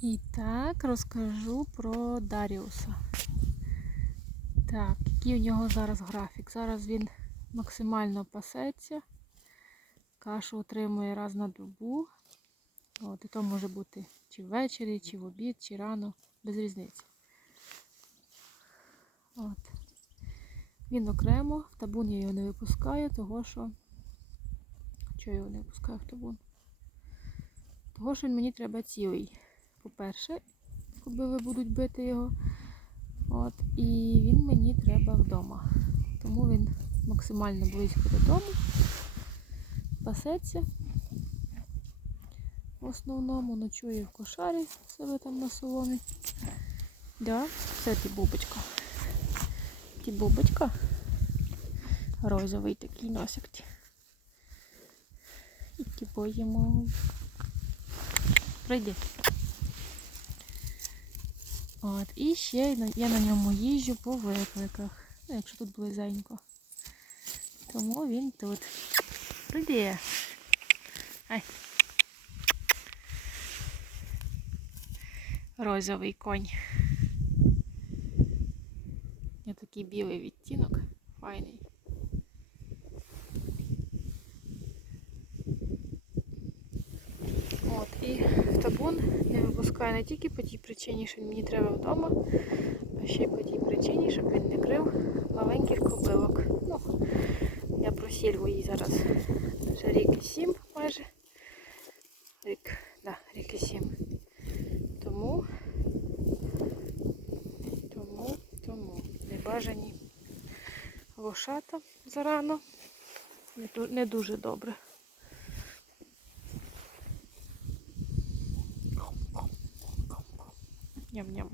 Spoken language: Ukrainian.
І так розкажу про Даріуса. Так, який у нього зараз графік? Зараз він максимально пасеться. Кашу отримує раз на добу. От, і то може бути чи ввечері, чи в обід, чи рано, без різниці. От. Він окремо, в табун я його не випускаю, того що. Чого я його не випускаю в табун? Того, що він мені треба цілий. По-перше, коли будуть бити його. От, і він мені треба вдома. Тому він максимально близько додому. Пасеться. В основному ночує в кошарі себе там на соломі. Да, це. Ті бубочка. Розовий такий носик. І ті боїмо. Пройди. От, і ще я на ньому їжджу по викликах. Ну, якщо тут близенько. Тому він тут. Прийди. Ай. Розовий конь. Є такий білий відтінок. Файний. От, і в табун не не тільки по тій причині, що мені треба вдома, а ще й по тій причині, щоб він не крив маленьких кобилок. Ну, я про сільву їй зараз вже рік і сім майже. Рік, да, рік і сім. Тому, тому, тому небажані лошата зарано. Не дуже добре. Ням-ням.